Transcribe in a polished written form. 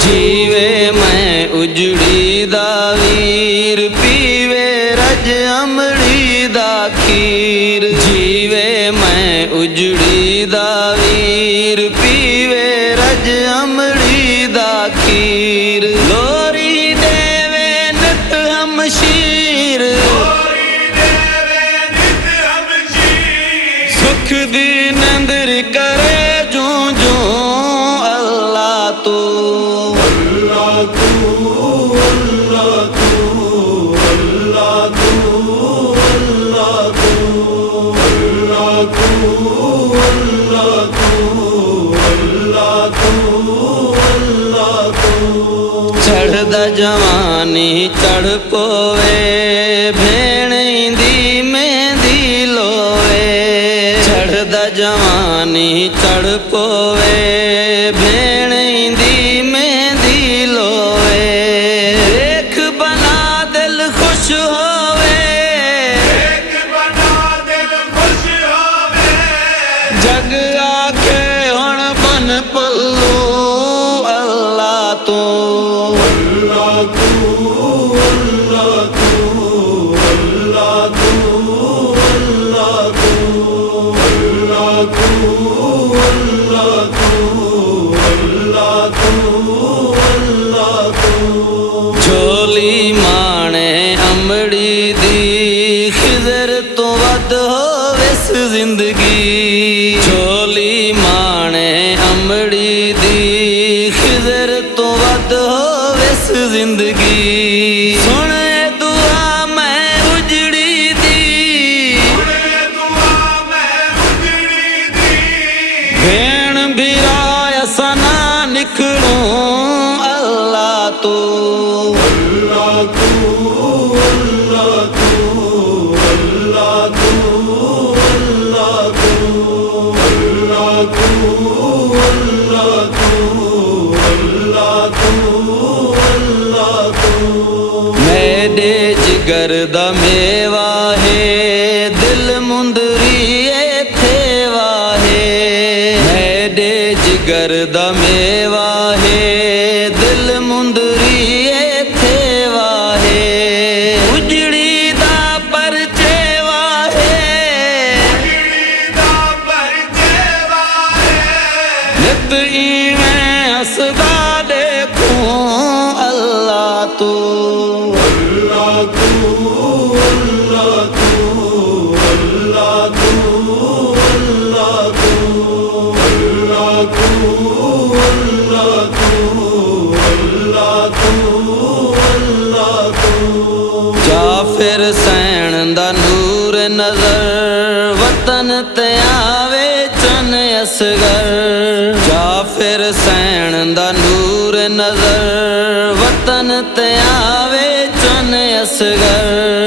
جیوے میں اجڑی دا ویر پیوے رج امڑی دا کھیر جیوے میں اجڑی دا ویر پیوے رج امڑی دا کھیر لوری دیوے نت ہمشیر سکھ دی نندر کرے جوں جوں اللہ تو چڑھدا جوانی چڑھ پوے بھیڑ دی مہندی لوے چڑھدا جوانی چڑھ پوے بھیڑ دی مہندی لوے دیکھ بنا دل خوش ہوے جگ آکھے ہن بن پلو اللہ تو جھولی مانے امڑی دی خضر تو ود ہوویس زندگی جھولی مانے امڑی دی خضر تو ود ہوویس زندگی سن دعا میں اجڑی دی بھیڑ بھرا سنا نکلوں اللہ تو میرے جگر دا میوا ہے دل مندری ایتھے واہے میرے جگر دا میوا ہے دل مندری ایتھے واہے اجڑی دا پرچے واہے نت ایویں ہسدا دیکھوں اللہ تو جعفر سین دا نور نظر وطن تے آوے چن اصغر جعفر سین دا نور نظر وطن تے آوے چن اصغر